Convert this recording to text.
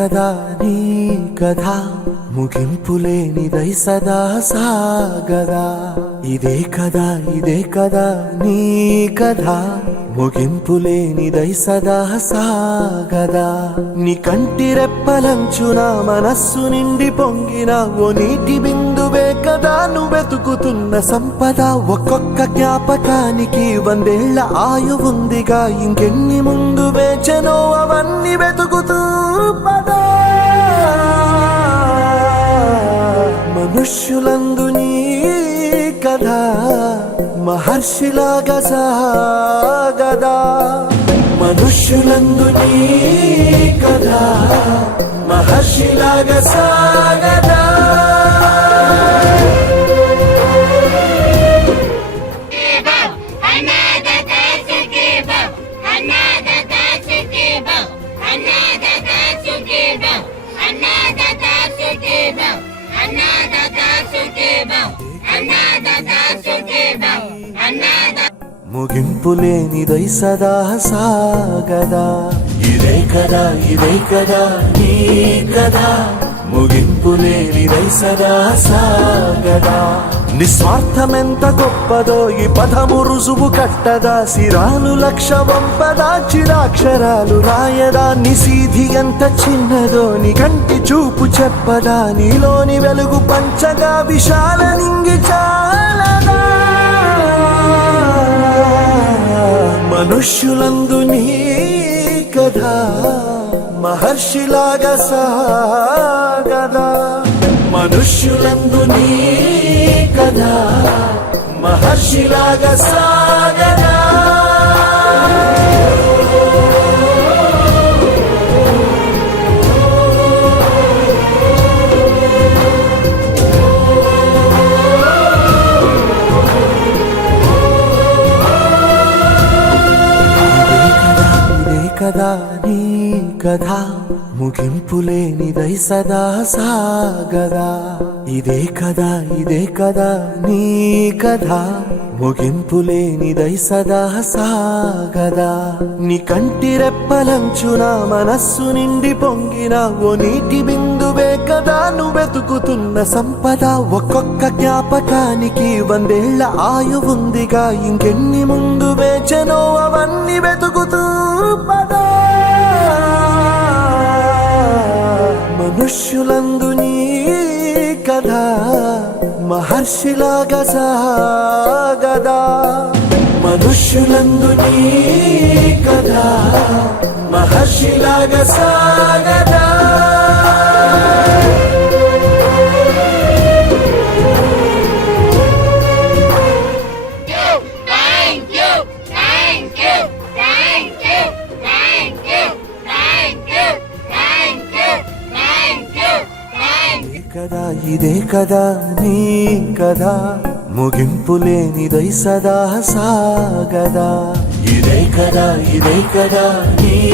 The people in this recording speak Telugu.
కదా నీ కథ ముగింపులేనిదై సదా సాగదా. ఇదే కదా నీ కథ ముగింపులేనిదై సదా సాగదా. నీ కంటి రెప్పలంచున మనస్సు నిండి పొంగిన ఓ నీటి బిందువే కదా నువ్వెతుకుతున్న సంపద. ఒక్కొక్క జ్ఞాపకానికి 100 ఏళ్ల ఆయువుందిగా, ఇంకెన్ని ముందు వేచనో అవన్నీ వెతుకుతూ పదా. మనుష్యులందు నీ కథ మహర్షిలాగా సాగదా. మనుష్యులందు నీ కథ మహర్షిలాగా సాగదా. ముగింపులేనిదై సదా సాగదా. ఇదే కదా నీ కథ ముగింపులేనిదై సదా సాగదా. నిస్వార్థమెంత గొప్పదో ఈ పదము రుజువు కట్టదా. సిరాలు లక్ష వంపదా, చిరాక్షరాలు రాయదా. నిశీధి ఎంత చిన్నదో నీ కంటి చూపు చెప్పదా. నీలోని వెలుగు పంచగా విశాల నింగి చాలదా. మనుష్యులందు నీ కథ మహర్షిలాగా సాగదా. మనుష్యులందు నీ కథ మహర్షిలాగా సాగదా. కదా నీ కథ ముగింపులేనిదై సదా సాగదా. ఇదే కదా నీ కథ ముగింపులేనిదై సదా సాగదా. నీ కంటి రెప్పలంచున మనస్సు నిండి పొంగిన ఓ నీటి బిందువే కదా నువ్వెతుకుతున్న సంపద. ఒక్కొక్క జ్ఞాపకానికి 100 ఏళ్ల ఆయువుందిగా, ఇంకెన్ని ముందు వేచనో అవన్నీ వెతుకుతూ పదా. మనుష్యులందు నీ కథ మహర్షిలాగా సాగదా. మనుష్యులందు నీ కథ మహర్షిలాగా సాగదా. ఇదే కదా నీ కథ ముగింపులేనిదై సదా సాగదా. ఇదే కదా నీ